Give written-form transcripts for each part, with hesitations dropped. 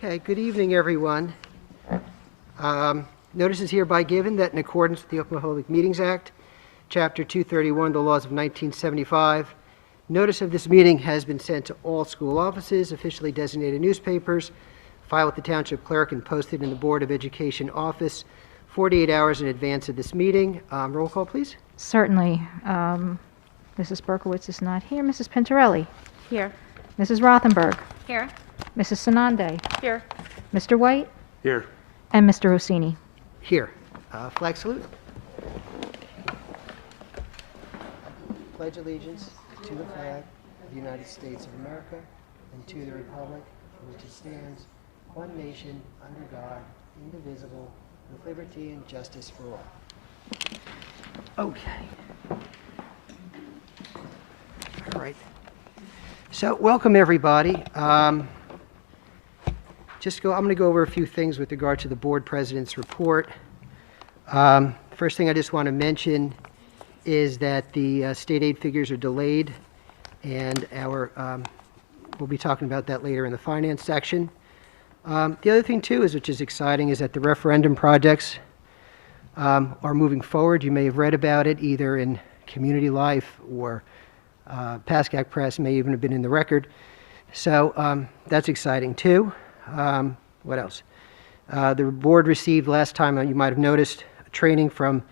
Okay, good evening, everyone. Notice is hereby given that in accordance with the Open Public Meetings Act, Chapter 231, the laws of 1975, notice of this meeting has been sent to all school offices, officially designated newspapers, filed with the Township Clerk, and posted in the Board of Education office 48 hours in advance of this meeting. Roll call, please. Certainly. Mrs. Berkowitz is not here. Mrs. Pintarelli? Here. Mrs. Rothenberg? Here. Mrs. Sanande? Here. Mr. White? Here. And Mr. Rossini? Here. Flag salute. Pledge allegiance to the flag of the United States of America and to the republic for which it stands, one nation, under God, indivisible, with liberty and justice for all. Okay. All right. So, welcome everybody. I'm going to go over a few things with regard to the board president's report. First thing I just want to mention is that the state aid figures are delayed, and we'll be talking about that later in the finance section. The other thing too which is exciting, is that the referendum projects are moving forward. You may have read about it either in Community Life or Pascack Press, may even have been in the Record. So that's exciting too. What else? The board received last time, you might have noticed, a training from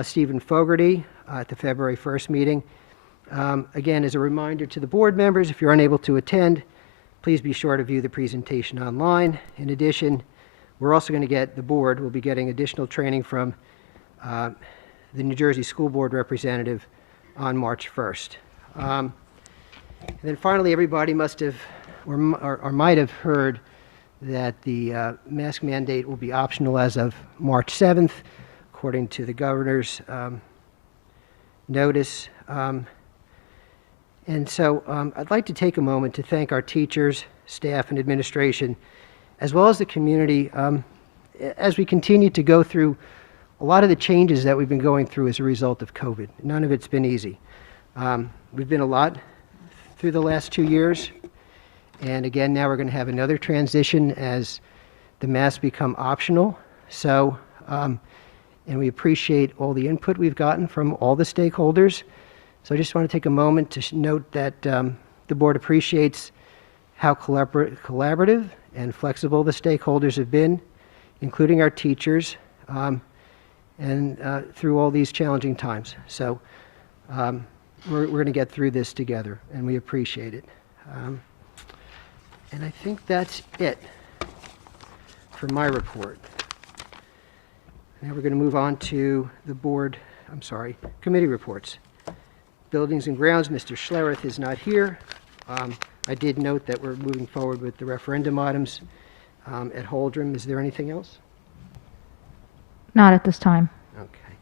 Stephen Fogarty at the February 1st meeting. Again, as a reminder to the board members, if you're unable to attend, please be sure to view the presentation online. In addition, we're also going to get, the board will be getting additional training from the New Jersey School Board representative on March 1st. And then finally, everybody must have or might have heard that the mask mandate will be optional as of March 7th, according to the governor's notice. And so I'd like to take a moment to thank our teachers, staff, and administration, as well as the community, as we continue to go through a lot of the changes that we've been going through as a result of COVID. None of it's been easy. We've been a lot through the last 2 years. And again, now we're going to have another transition as the masks become optional. So, and we appreciate all the input we've gotten from all the stakeholders. So I just want to take a moment to note that the board appreciates how collaborative and flexible the stakeholders have been, including our teachers, and through all these challenging times. So we're going to get through this together, and we appreciate it. And I think that's it for my report. Now we're going to move on to the committee reports. Buildings and Grounds, Mr. Schlereth is not here. I did note that we're moving forward with the referendum items at Holdrum. Is there anything else? Not at this time. Okay.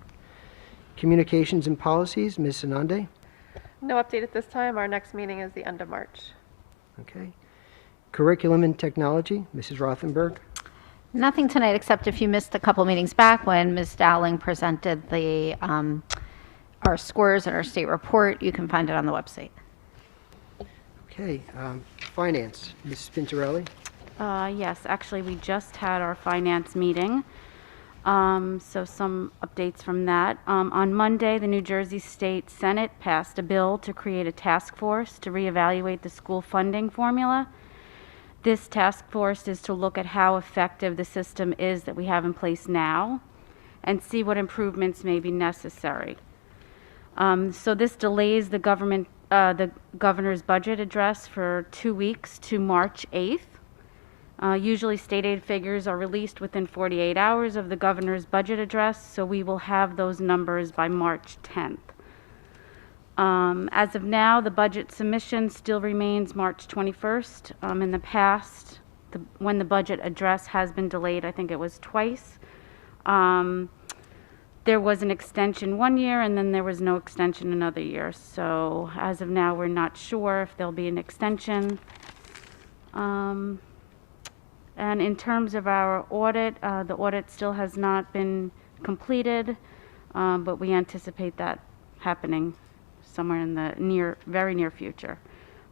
Communications and Policies, Ms. Sanande? No update at this time. Our next meeting is the end of March. Okay. Curriculum and Technology, Mrs. Rothenberg? Nothing tonight, except if you missed a couple meetings back when Ms. Dowling presented the our scores and our state report, you can find it on the website. Okay. Finance, Ms. Pintarelli? Yes, actually, we just had our finance meeting. So some updates from that. On Monday, the New Jersey State Senate passed a bill to create a task force to reevaluate the school funding formula. This task force is to look at how effective the system is that we have in place now and see what improvements may be necessary. So this delays the governor's budget address for 2 weeks to March 8th. Usually state aid figures are released within 48 hours of the governor's budget address, so we will have those numbers by March 10th. As of now, the budget submission still remains March 21st. In the past, when the budget address has been delayed, I think it was twice. There was an extension 1 year, and then there was no extension another year. So as of now, we're not sure if there'll be an extension. And in terms of our audit, the audit still has not been completed, but we anticipate that happening somewhere in the very near future.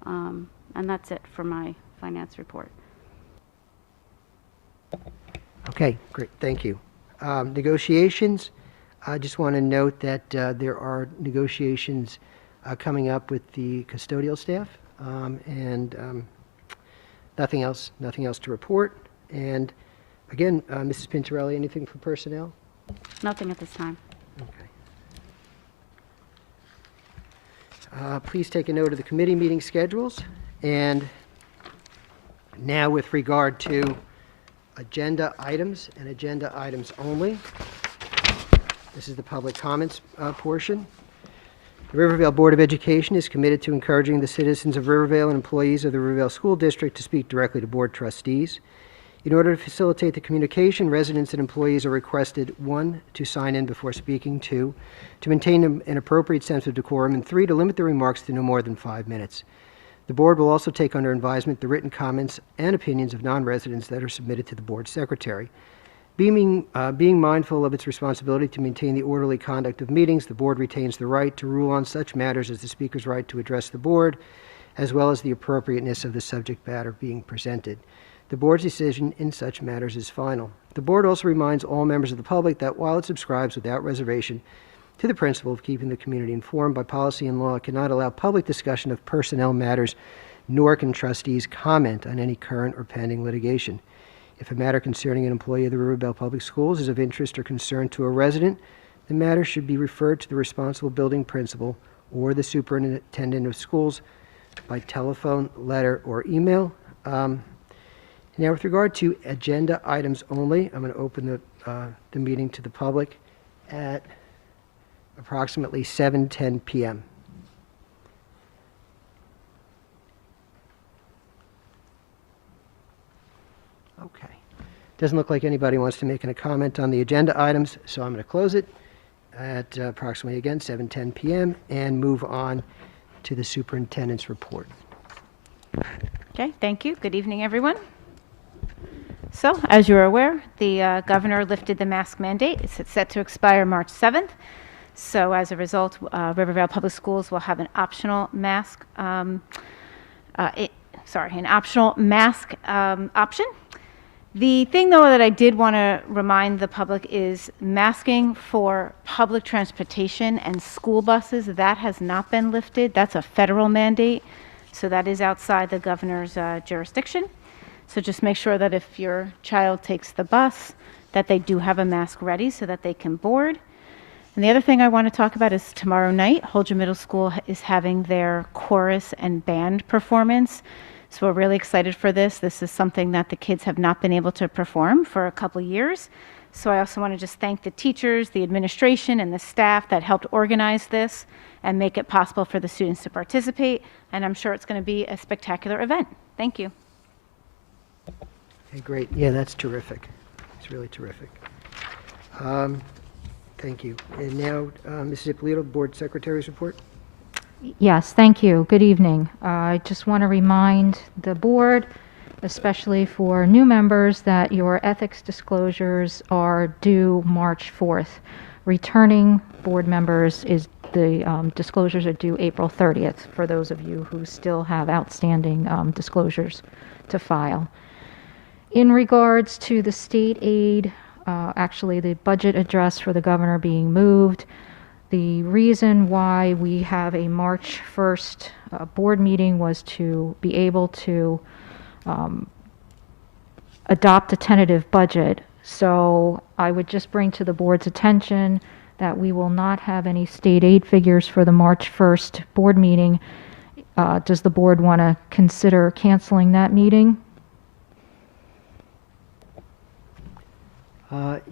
And that's it for my finance report. Okay, great, thank you. Negotiations, I just want to note that there are negotiations coming up with the custodial staff, and nothing else to report. And again, Mrs. Pintarelli, anything for personnel? Nothing at this time. Okay. Please take a note of the committee meeting schedules. And now with regard to agenda items and agenda items only, this is the public comments portion. The Rivervale Board of Education is committed to encouraging the citizens of Rivervale and employees of the Rivervale School District to speak directly to board trustees. In order to facilitate the communication, residents and employees are requested, 1, to sign in before speaking, 2, to maintain an appropriate sense of decorum, and 3, to limit their remarks to no more than 5 minutes. The board will also take under advisement the written comments and opinions of non-residents that are submitted to the board secretary. Being mindful of its responsibility to maintain the orderly conduct of meetings, the board retains the right to rule on such matters as the speaker's right to address the board, as well as the appropriateness of the subject matter being presented. The board's decision in such matters is final. The board also reminds all members of the public that while it subscribes without reservation to the principle of keeping the community informed, by policy and law, it cannot allow public discussion of personnel matters, nor can trustees comment on any current or pending litigation. If a matter concerning an employee of the Rivervale Public Schools is of interest or concern to a resident, the matter should be referred to the responsible building principal or the superintendent of schools by telephone, letter, or email. Now, with regard to agenda items only, I'm going to open the meeting to the public at approximately 7:10 p.m. Okay. Doesn't look like anybody wants to make a comment on the agenda items, so I'm going to close it at approximately, again, 7:10 p.m. and move on to the superintendent's report. Okay, thank you. Good evening, everyone. So, as you're aware, the governor lifted the mask mandate. It's set to expire March 7th. So, as a result, Rivervale Public Schools will have an optional mask, an optional mask option. The thing, though, that I did want to remind the public is masking for public transportation and school buses. That has not been lifted. That's a federal mandate, so that is outside the governor's jurisdiction. So just make sure that if your child takes the bus, that they do have a mask ready so that they can board. And the other thing I want to talk about is tomorrow night, Holdren Middle School is having their chorus and band performance. So we're really excited for this. This is something that the kids have not been able to perform for a couple years. So I also want to just thank the teachers, the administration, and the staff that helped organize this and make it possible for the students to participate. And I'm sure it's going to be a spectacular event. Thank you. Okay, great. Yeah, that's terrific. It's really terrific. Thank you. And now, Mrs. Ippolito, Board Secretary's report. Yes, thank you. Good evening. I just want to remind the board, especially for new members, that your ethics disclosures are due March 4th. Returning board members, the disclosures are due April 30th for those of you who still have outstanding disclosures to file. In regards to the state aid, actually the budget address for the governor being moved, the reason why we have a March 1st board meeting was to be able to adopt a tentative budget. So I would just bring to the board's attention that we will not have any state aid figures for the March 1st board meeting. Does the board want to consider canceling that meeting?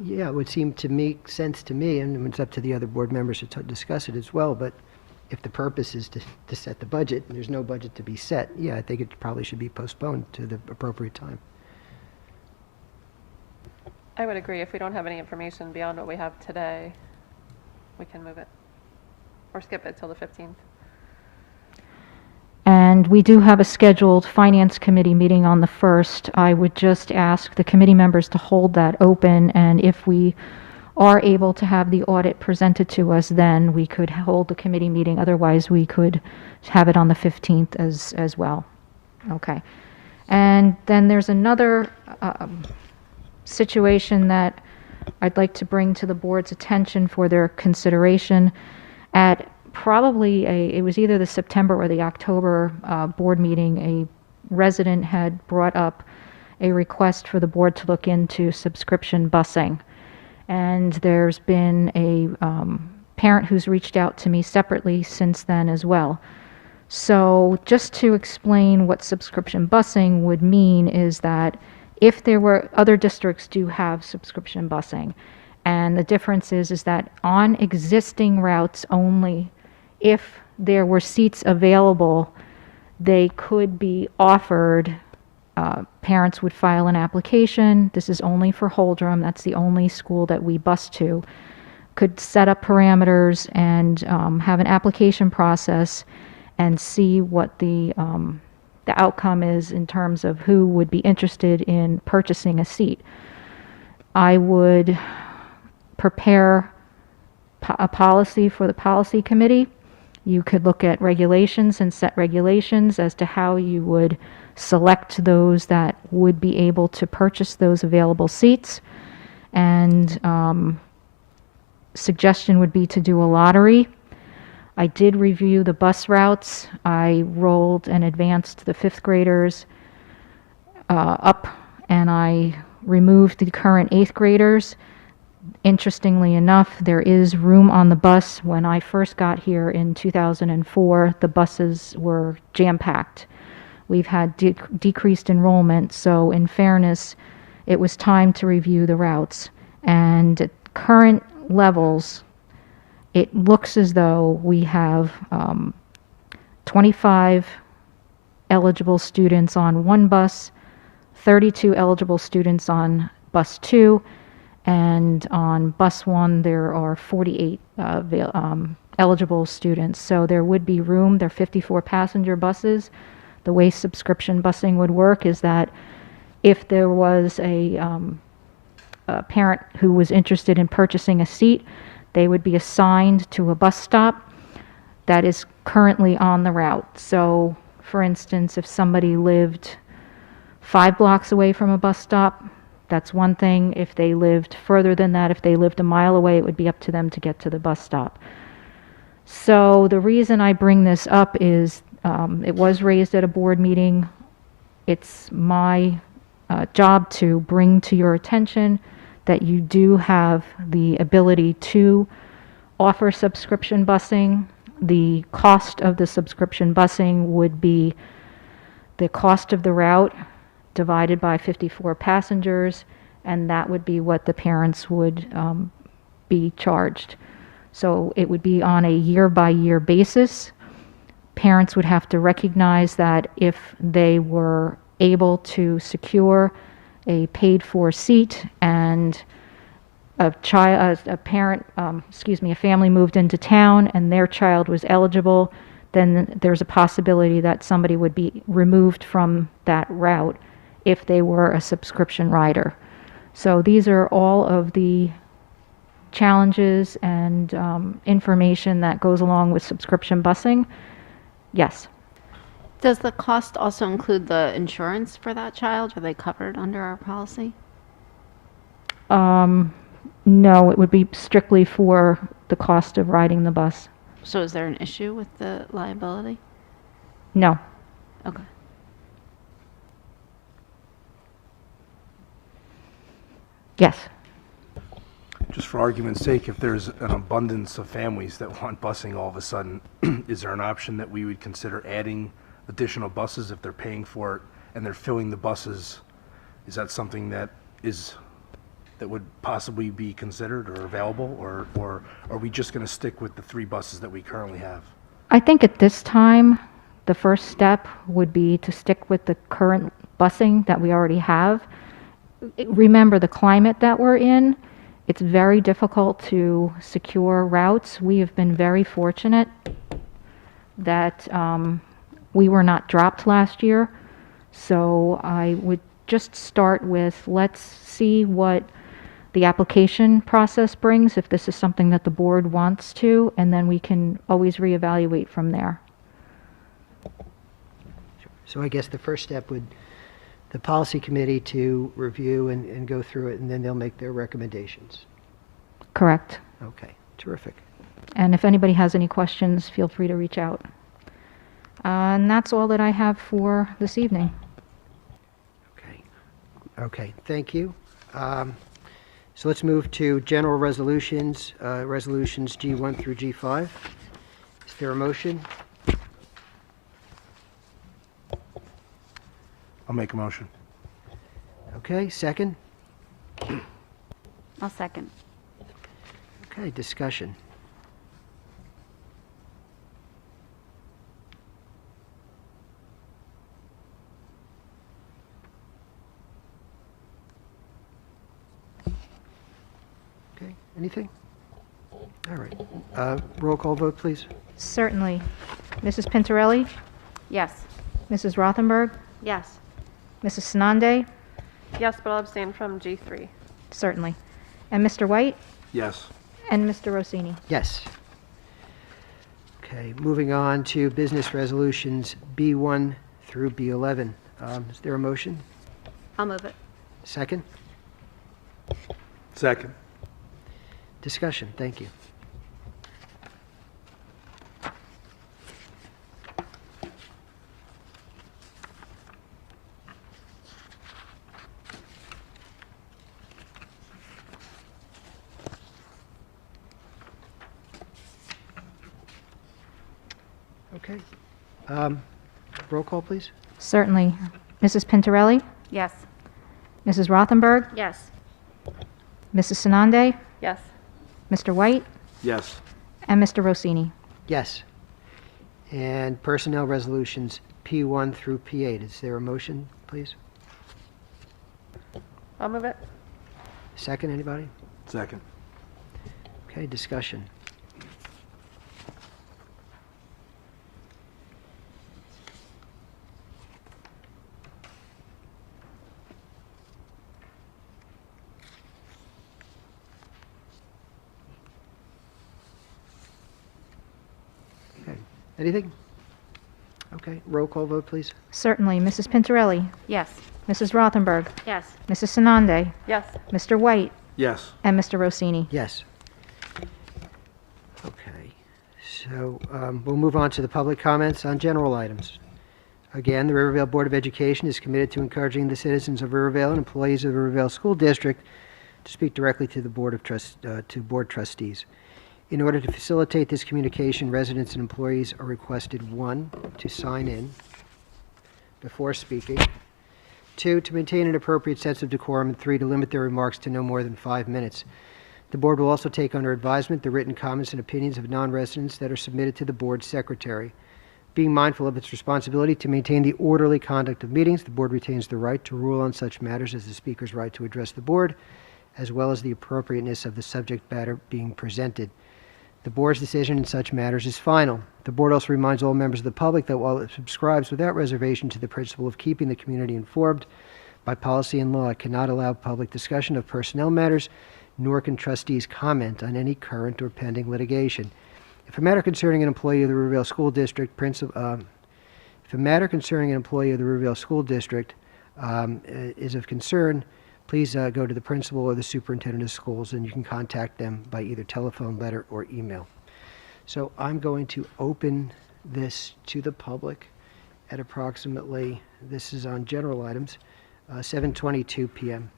Yeah, it would seem to make sense to me, and it's up to the other board members to discuss it as well, but if the purpose is to set the budget, and there's no budget to be set, yeah, I think it probably should be postponed to the appropriate time. I would agree. If we don't have any information beyond what we have today, we can move it or skip it till the 15th. And we do have a scheduled Finance Committee meeting on the 1st. I would just ask the committee members to hold that open, and if we are able to have the audit presented to us, then we could hold the committee meeting. Otherwise, we could have it on the 15th as well. Okay. And then there's another situation that I'd like to bring to the board's attention for their consideration. At probably it was either the September or the October board meeting, a resident had brought up a request for the board to look into subscription busing. And there's been a parent who's reached out to me separately since then as well. So just to explain what subscription busing would mean is that if there were, other districts do have subscription busing, and the difference is that on existing routes only, if there were seats available, they could be offered. Parents would file an application. This is only for Holdrum. That's the only school that we bus to. Could set up parameters and have an application process and see what the outcome is in terms of who would be interested in purchasing a seat. I would prepare a policy for the policy committee. You could look at regulations and set regulations as to how you would select those that would be able to purchase those available seats. And suggestion would be to do a lottery. I did review the bus routes. I rolled and advanced the 5th graders up, and I removed the current 8th graders. Interestingly enough, there is room on the bus. When I first got here in 2004, the buses were jam-packed. We've had decreased enrollment, so in fairness, it was time to review the routes. And at current levels, it looks as though we have 25 eligible students on one bus, 32 eligible students on bus 2, and on bus 1 there are 48 eligible students. So there would be room. They're 54 passenger buses. The way subscription busing would work is that if there was a parent who was interested in purchasing a seat, they would be assigned to a bus stop that is currently on the route. So, for instance, if somebody lived 5 blocks away from a bus stop, that's one thing. If they lived further than that, if they lived a mile away, it would be up to them to get to the bus stop. So the reason I bring this up is it was raised at a board meeting. It's my job to bring to your attention that you do have the ability to offer subscription busing. The cost of the subscription busing would be the cost of the route divided by 54 passengers, and that would be what the parents would be charged. So it would be on a year-by-year basis. Parents would have to recognize that if they were able to secure a paid-for seat and a family moved into town and their child was eligible, then there's a possibility that somebody would be removed from that route if they were a subscription rider. So these are all of the challenges and information that goes along with subscription busing. Yes. Does the cost also include the insurance for that child? Are they covered under our policy? No, it would be strictly for the cost of riding the bus. So is there an issue with the liability? No. Okay. Yes. Just for argument's sake, if there's an abundance of families that want busing all of a sudden, is there an option that we would consider adding additional buses if they're paying for it and they're filling the buses? Is that something that would possibly be considered or available, or are we just going to stick with the 3 buses that we currently have? I think at this time, the first step would be to stick with the current busing that we already have. Remember the climate that we're in. It's very difficult to secure routes. We have been very fortunate that we were not dropped last year. So I would just start with, let's see what the application process brings, if this is something that the board wants to, and then we can always reevaluate from there. So I guess the first step would, the policy committee to review and go through it, and then they'll make their recommendations. Correct. Okay, terrific. And if anybody has any questions, feel free to reach out. And that's all that I have for this evening. Okay, thank you. So let's move to general resolutions, resolutions G1 through G5. Is there a motion? I'll make a motion. Okay, second? I'll second. Okay, discussion. Okay, anything? All right. Roll call vote, please. Certainly. Mrs. Pintarelli? Yes. Mrs. Rothenberg? Yes. Mrs. Sanande? Yes, but I'll abstain from G3. Certainly. And Mr. White? Yes. And Mr. Rossini? Yes. Okay, moving on to business resolutions B1 through B11. Is there a motion? I'll move it. Second? Second. Discussion, thank you. Okay. Roll call, please. Certainly. Mrs. Pintarelli? Yes. Mrs. Rothenberg? Yes. Mrs. Sanande? Yes. Mr. White? Yes. And Mr. Rossini? Yes. And personnel resolutions P1 through P8. Is there a motion, please? I'll move it. Second, anybody? Second. Okay, discussion. Okay, anything? Okay, roll call vote, please. Certainly. Mrs. Pintarelli? Yes. Mrs. Rothenberg? Yes. Mrs. Sanande? Yes. Mr. White? Yes. And Mr. Rossini? Yes. Okay, so we'll move on to the public comments on general items. Again, the Rivervale Board of Education is committed to encouraging the citizens of Rivervale and employees of the Rivervale School District to speak directly to the Board Trustees. In order to facilitate this communication, residents and employees are requested, 1, to sign in before speaking, 2, to maintain an appropriate sense of decorum, and 3, to limit their remarks to no more than 5 minutes. The board will also take under advisement the written comments and opinions of non-residents that are submitted to the board's secretary. Being mindful of its responsibility to maintain the orderly conduct of meetings, the board retains the right to rule on such matters as the speaker's right to address the board, as well as the appropriateness of the subject matter being presented. The board's decision in such matters is final. The board also reminds all members of the public that while it subscribes without reservation to the principle of keeping the community informed by policy and law, it cannot allow public discussion of personnel matters, nor can trustees comment on any current or pending litigation. If a matter concerning an employee of the Rivervale School District is of concern, please go to the principal or the superintendent of schools, and you can contact them by either telephone, letter, or email. So I'm going to open this to the public at approximately, this is on general items, 7:22 p.m.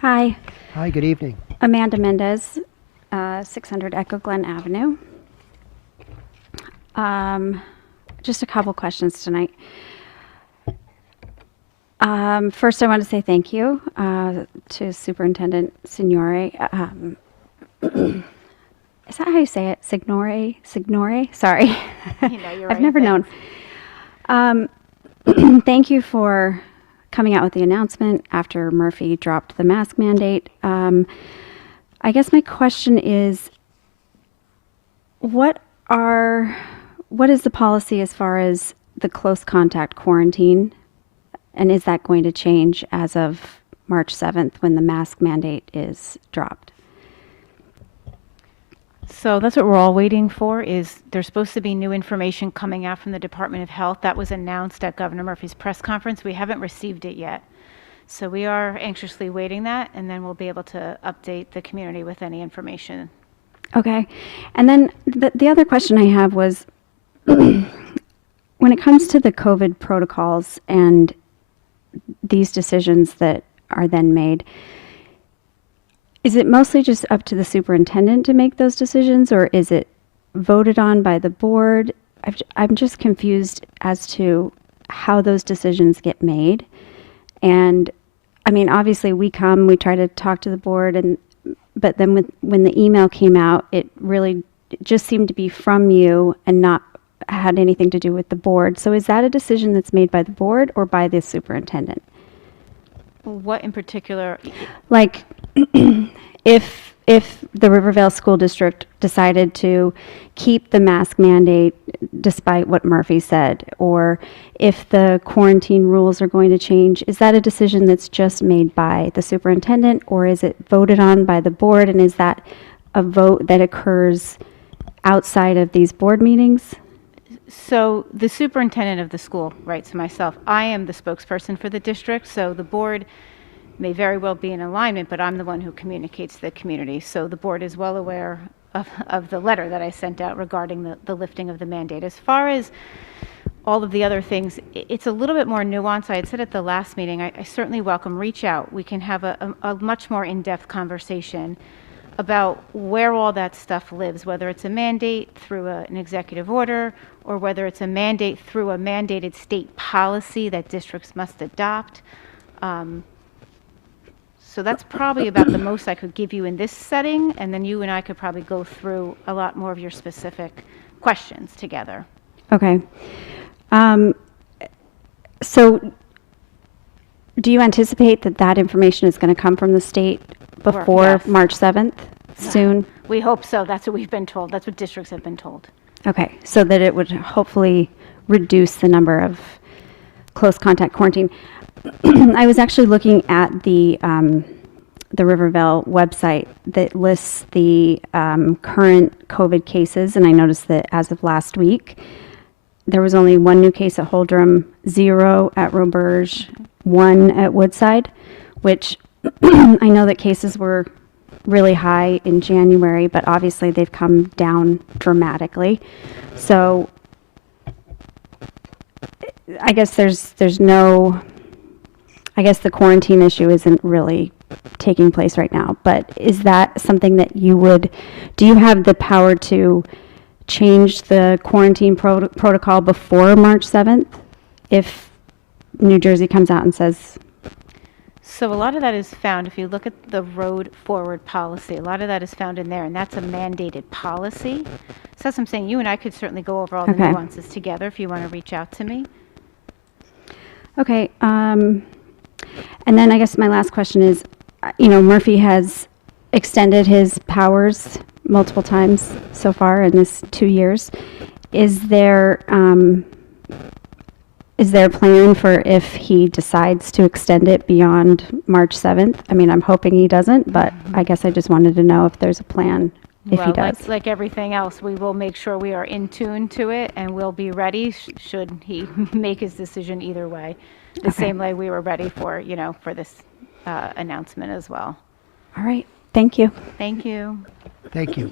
Hi, Hi, good evening. Amanda Mendez, 600 Echo Glen Avenue. Just a couple questions tonight. First, I want to say thank you to Superintendent Signore. Is that how you say it? Signore? Signore? Sorry. You know, you're I've right, never known. Thank you for coming out with the announcement after Murphy dropped the mask mandate. I guess my question is, what is the policy as far as the close contact quarantine? And is that going to change as of March 7th when the mask mandate is dropped? So that's what we're all waiting for, is there's supposed to be new information coming out from the Department of Health. That was announced at Governor Murphy's press conference. We haven't received it yet. So we are anxiously waiting that, and then we'll be able to update the community with any information. Okay. And then the other question I have was, when it comes to the COVID protocols and these decisions that are then made, is it mostly just up to the superintendent to make those decisions, or is it voted on by the board? I'm just confused as to how those decisions get made. And I mean, obviously we try to talk to the board, but then when the email came out, it really just seemed to be from you and not had anything to do with the board. So is that a decision that's made by the board or by the superintendent? What in particular? Like, if the Rivervale School District decided to keep the mask mandate despite what Murphy said, or if the quarantine rules are going to change, is that a decision that's just made by the superintendent, or is it voted on by the board, and is that a vote that occurs outside of these board meetings? So the superintendent of the school, right, so myself, I am the spokesperson for the district, so the board may very well be in alignment, but I'm the one who communicates to the community. So the board is well aware of the letter that I sent out regarding the lifting of the mandate. As far as all of the other things, it's a little bit more nuanced. I had said at the last meeting, I certainly welcome reach out. We can have a much more in-depth conversation about where all that stuff lives, whether it's a mandate through an executive order, or whether it's a mandate through a mandated state policy that districts must adopt. So that's probably about the most I could give you in this setting, and then you and I could probably go through a lot more of your specific questions together. Okay. So do you anticipate that information is going to come from the state before Yes. March 7th, soon? We hope so. That's what we've been told. That's what districts have been told. Okay, so that it would hopefully reduce the number of close contact quarantine. I was actually looking at the Rivervale website that lists the current COVID cases, and I noticed that as of last week, there was only one new case at Holdrum, 0 at Roberge, 1 at Woodside, which I know that cases were really high in January, but obviously they've come down dramatically. So I guess I guess the quarantine issue isn't really taking place right now, but is that something that do you have the power to change the quarantine protocol before March 7th if New Jersey comes out and says? So a lot of that is found, if you look at the road forward policy, a lot of that is found in there, and that's a mandated policy. So that's what I'm saying. You and I could certainly go over all the Okay. nuances together if you want to reach out to me. Okay. And then I guess my last question is, Murphy has extended his powers multiple times so far in this 2 years. Is there a plan for if he decides to extend it beyond March 7th? I mean, I'm hoping he doesn't, but I guess I just wanted to know if there's a plan if he does. Like everything else, we will make sure we are in tune to it, and we'll be ready should he make his decision either way. The same way we were ready for this announcement as well. All right. Thank you. Thank you. Thank you.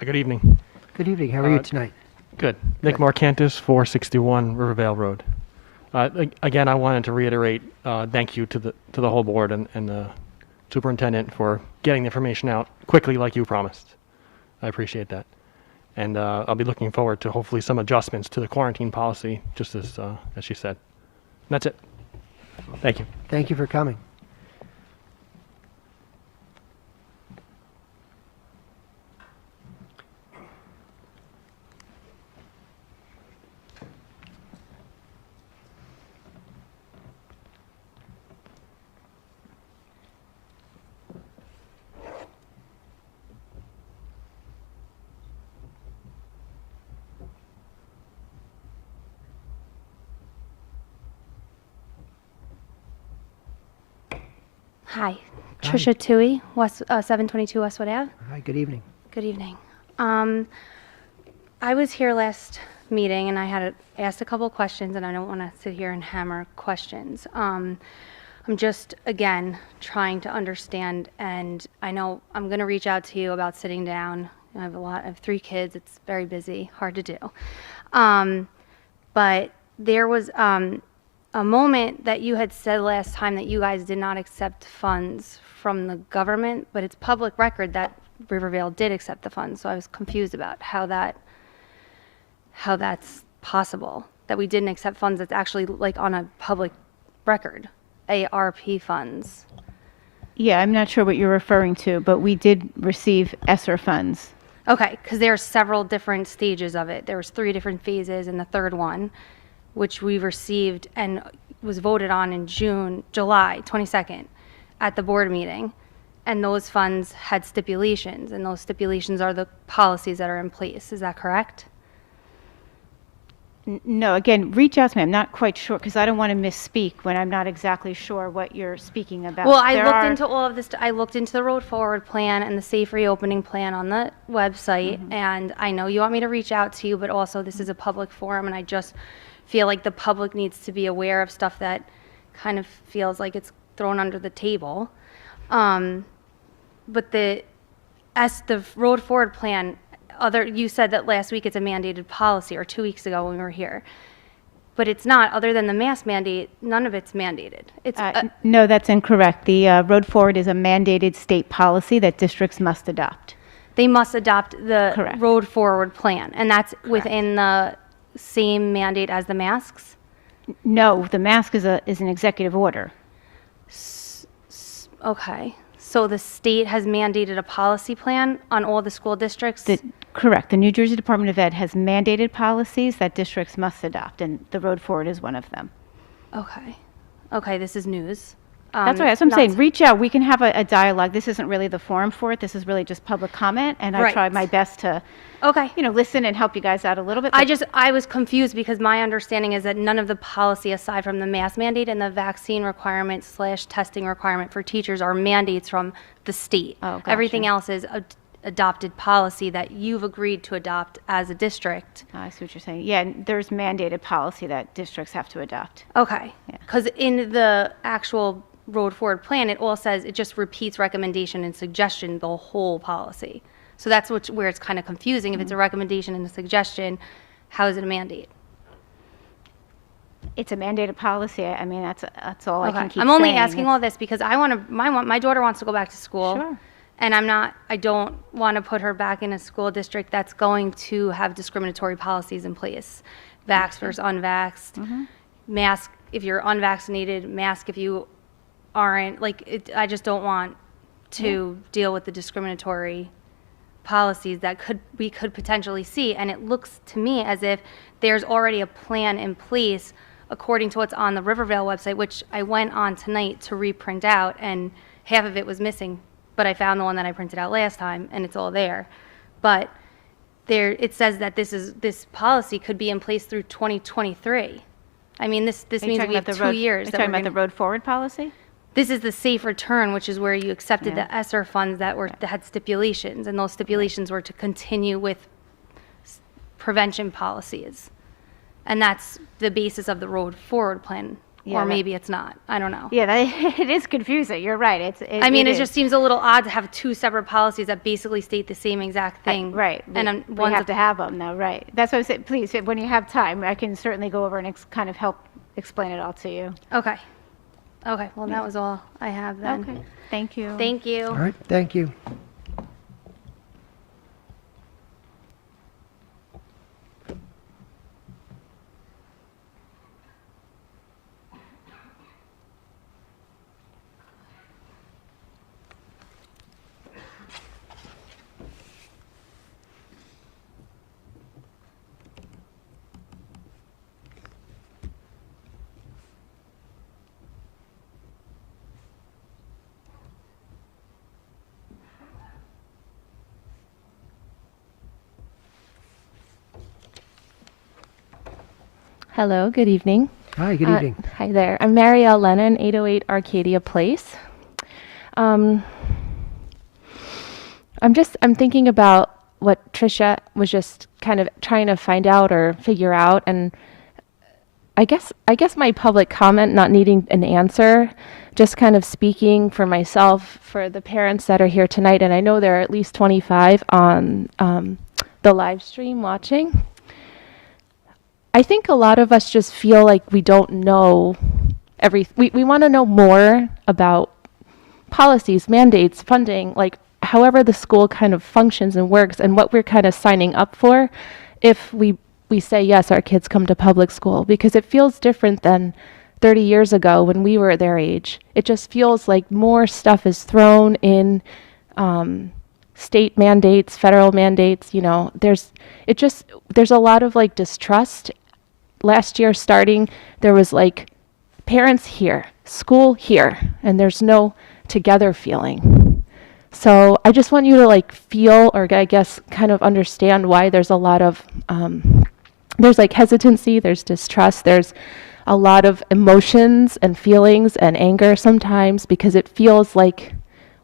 Good evening. Good evening. How are you tonight? Good. Nick Marcantis, 461 Rivervale Road. Again, I wanted to reiterate thank you to the whole board and the superintendent for getting the information out quickly like you promised. I appreciate that. And I'll be looking forward to hopefully some adjustments to the quarantine policy, just as she said. That's it. Thank you. Thank you for coming. Hi, Trisha Tui, 722 Westwood Ave. Hi, good evening. Good evening. I was here last meeting and I had asked a couple questions, and I don't want to sit here and hammer questions. I'm just, again, trying to understand, and I know I'm going to reach out to you about sitting down. I have 3 kids. It's very busy, hard to do. But there was a moment that you had said last time that you guys did not accept funds from the government, but it's public record that Rivervale did accept the funds. So I was confused about how that's possible, that we didn't accept funds that's actually like on a public record, ARP funds. Yeah, I'm not sure what you're referring to, but we did receive ESSER funds. Okay, because there are several different stages of it. There was 3 different phases in the third one, which we received and was voted on in July 22nd at the board meeting. And those funds had stipulations, and those stipulations are the policies that are in place. Is that correct? No, again, reach out to me. I'm not quite sure because I don't want to misspeak when I'm not exactly sure what you're speaking about. Well, I looked into all of this. I looked into the road forward plan and the safe reopening plan on the website. And I know you want me to reach out to you, but also this is a public forum, and I just feel like the public needs to be aware of stuff that kind of feels like it's thrown under the table. But the road forward plan, you said that last week it's a mandated policy, or 2 weeks ago when we were here. But it's not, other than the mask mandate, none of it's mandated. It's no, that's incorrect. The road forward is a mandated state policy that districts must adopt. They must adopt the Correct. road forward plan, and that's within the same mandate as the masks? No, the mask is an executive order. Okay. So the state has mandated a policy plan on all the school districts? Correct. The New Jersey Department of Ed has mandated policies that districts must adopt, and the road forward is one of them. Okay. Okay, this is news. That's what I'm saying. Reach out. We can have a dialogue. This isn't really the forum for it. This is really just public comment, and I tried my best to, listen and help you guys out a little bit. I was confused because my understanding is that none of the policy, aside from the mask mandate and the vaccine requirement / testing requirement for teachers, are mandates from the state. Oh, gotcha. Everything else is adopted policy that you've agreed to adopt as a district. I see what you're saying. Yeah, there's mandated policy that districts have to adopt. Okay. Because in the actual road forward plan, it all says, it just repeats recommendation and suggestion, the whole policy. So that's where it's kind of confusing. If it's a recommendation and a suggestion, how is it a mandate? It's a mandated policy. I mean, that's all I can keep saying. I'm only asking all this because my daughter wants to go back to school. Sure. And I don't want to put her back in a school district that's going to have discriminatory policies in place. Vaxxed versus unvaxxed. Mask if you're unvaccinated, mask if you aren't. I just don't want to deal with the discriminatory policies that we could potentially see. And it looks to me as if there's already a plan in place according to what's on the Rivervale website, which I went on tonight to reprint out, and half of it was missing. But I found the one that I printed out last time, and it's all there. But it says that this policy could be in place through 2023. I mean, this means we have 2 years. Are you talking about the road forward policy? This is the safe return, which is where you accepted the ESSER funds that had stipulations, and those stipulations were to continue with prevention policies. And that's the basis of the road forward plan. Yeah, or that- maybe it's not. I don't know. Yeah, it is confusing. You're right. I mean, it it is. just seems a little odd to have two separate policies that basically state the same exact thing. Right. And we one's have to have them now, right. That's what I said. Please, when you have time, I can certainly go over and kind of help explain it all to you. Okay. Okay, well, that was all I have then. Okay. Thank you. Thank you. All right, thank you. Hello, good evening. Hi, good evening. Hi there. I'm Marielle Lennon, 808 Arcadia Place. I'm thinking about what Tricia was just kind of trying to find out or figure out, and I guess my public comment not needing an answer, just kind of speaking for myself, for the parents that are here tonight, and I know there are at least 25 on the live stream watching. I think a lot of us just feel like we don't know we want to know more about policies, mandates, funding, like however the school kind of functions and works and what we're kind of signing up for if we say, yes, our kids come to public school, because it feels different than 30 years ago when we were their age. It just feels like more stuff is thrown in, state mandates, federal mandates, you know, there's a lot of like distrust. Last year starting, there was like parents here, school here, and there's no together feeling. So I just want you to like feel, or I guess kind of understand why there's a lot of, there's like hesitancy, there's distrust, there's a lot of emotions and feelings and anger sometimes, because it feels like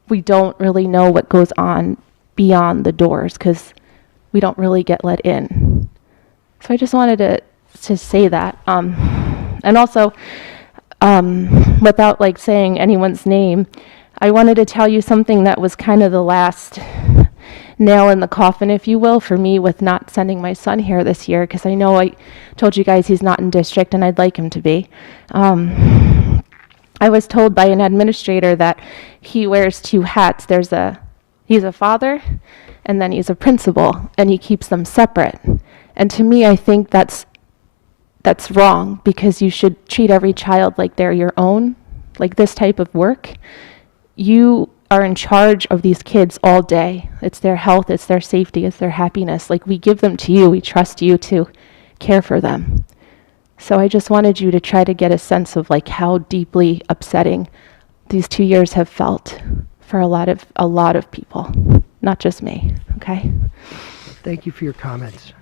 we don't really know what goes on beyond the doors, because we don't really get let in. So I just wanted to say that. And also, without like saying anyone's name, I wanted to tell you something that was kind of the last nail in the coffin, if you will, for me with not sending my son here this year, because I know I told you guys he's not in district and I'd like him to be. I was told by an administrator that he wears two hats. He's a father and then he's a principal, and he keeps them separate. And to me, I think that's wrong, because you should treat every child like they're your own. Like this type of work, you are in charge of these kids all day. It's their health, it's their safety, it's their happiness. Like we give them to you, we trust you to care for them. So I just wanted you to try to get a sense of like how deeply upsetting these 2 years have felt for a lot of people, not just me, okay? Thank you for your comments.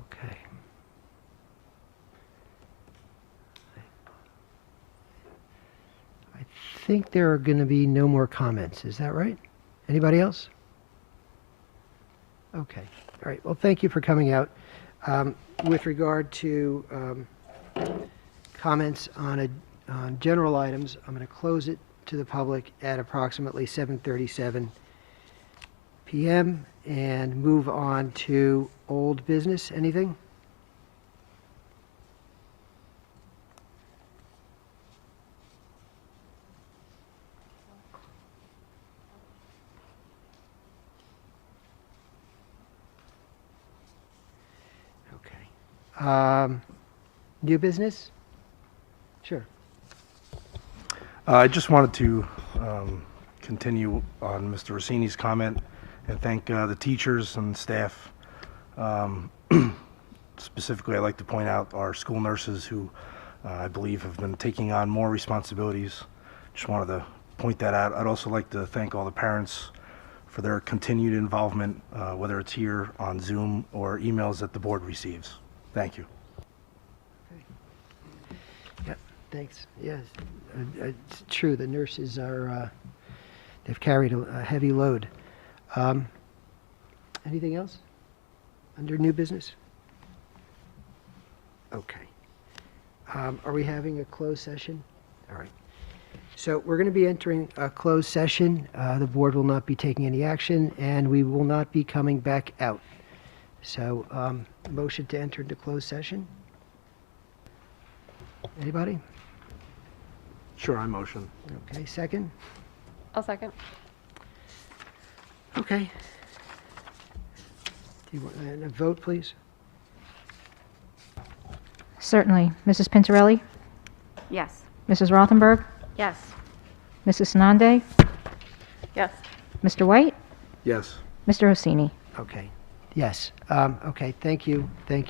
Okay. I think there are going to be no more comments. Is that right? Anybody else? Okay. All right. Well, thank you for coming out. With regard to comments on general items, I'm going to close it to the public at approximately 7:37 p.m. and move on to old business. Anything? New business? Sure. I just wanted to continue on Mr. Rossini's comment and thank the teachers and staff. Specifically, I'd like to point out our school nurses who I believe have been taking on more responsibilities. Just wanted to point that out. I'd also like to thank all the parents for their continued involvement, whether it's here on Zoom or emails that the board receives. Thank you. Thanks. Yes, it's true. The nurses are, they've carried a heavy load. Anything else under new business? Okay. Are we having a closed session? All right. So we're going to be entering a closed session. The board will not be taking any action, and we will not be coming back out. So, motion to enter into closed session? Anybody? Sure, I motion. Okay, second? I'll second. Okay. Do you want a vote, please? Certainly. Mrs. Pintarelli? Yes. Mrs. Rothenberg? Yes. Mrs. Sanande? Yes. Mr. White? Yes. Mr. Hosseini? Okay. Yes. Okay, thank you. Thank you.